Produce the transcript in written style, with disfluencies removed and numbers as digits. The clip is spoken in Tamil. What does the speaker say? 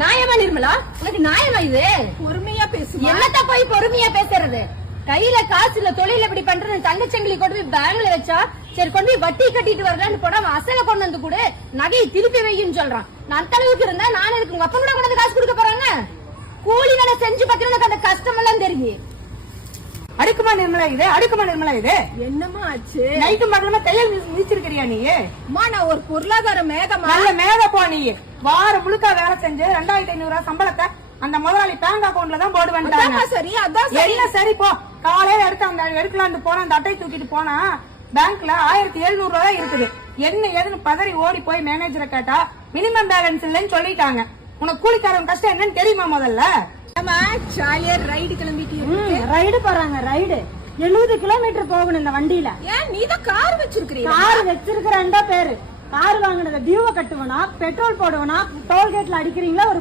நியாயமா நிர்மலா? உனக்கு நியாயமா இது? பொறுமையா பேசு. என்னத்த போய் பொறுமையா பேசுறது? கையில காசு இல்ல, தொழில் எப்படி பண்றது? தங்கச்சங்கிலி கொண்டு போய் பேங்க்ல வச்சா சரி, கொண்டு போய் வட்டி கட்டிட்டு வரலான்னு போனா அசல கொண்டு வந்து கூட நகையை திருப்பி வையும் சொல்றான். நான் அளவுக்கு இருந்தா நானும் இருக்கு. உங்க அப்பா கூட கொண்டு வந்து காசு கொடுக்க போறாங்க. கூலி வேலை செஞ்சு பாத்தீங்கன்னா அந்த கஷ்டம் எல்லாம் தெரியும். அடுக்குமா நிர்மலா இது? அடுக்குமா நிர்மலா இது? என்னமா ஆச்சு? நைட்டு மகளமா கையில் நீச்சிருக்கிறியா நீ? அம்மா நான் ஒரு பொருளாதார மேகமா. நல்ல மேக போ நீ. வாரம் முழுக்க வேலை செஞ்சு 2500 சம்பளத்தை அந்த முதலாளி பேங்க் அக்கௌண்ட்ல தான் போடு வந்துட்டாங்க. சரி, அதான் சரி. என்ன சரி போ. காலையில எடுத்து அந்த எடுக்கலான்னு போனா அந்த அட்டை தூக்கிட்டு போனா பேங்க்ல 1700 ரூபாய் இருக்குது. என்ன ஏதுன்னு பதறி ஓடி போய் மேனேஜரை கேட்டா மினிமம் பேலன்ஸ் இல்லைன்னு சொல்லிட்டாங்க. உனக்கு கூலிக்காரன் கஷ்டம் என்னன்னு தெரியுமா முதல்ல? ஜாலியா ரைடு கிளம்பிட்டு ரைடு போறாங்க. ரைடு 70 கிலோமீட்டர் போகணும் இந்த வண்டியில. ஏன் நீதான் கார் வச்சிருக்கீங்க? கார் வச்சிருக்கிறேன்டா பேரு. கார் வாங்கினத டியூவை கட்டுவனா, பெட்ரோல் போடுவனா, டோல்கேட்ல அடிக்கிறீங்களா? ஒரு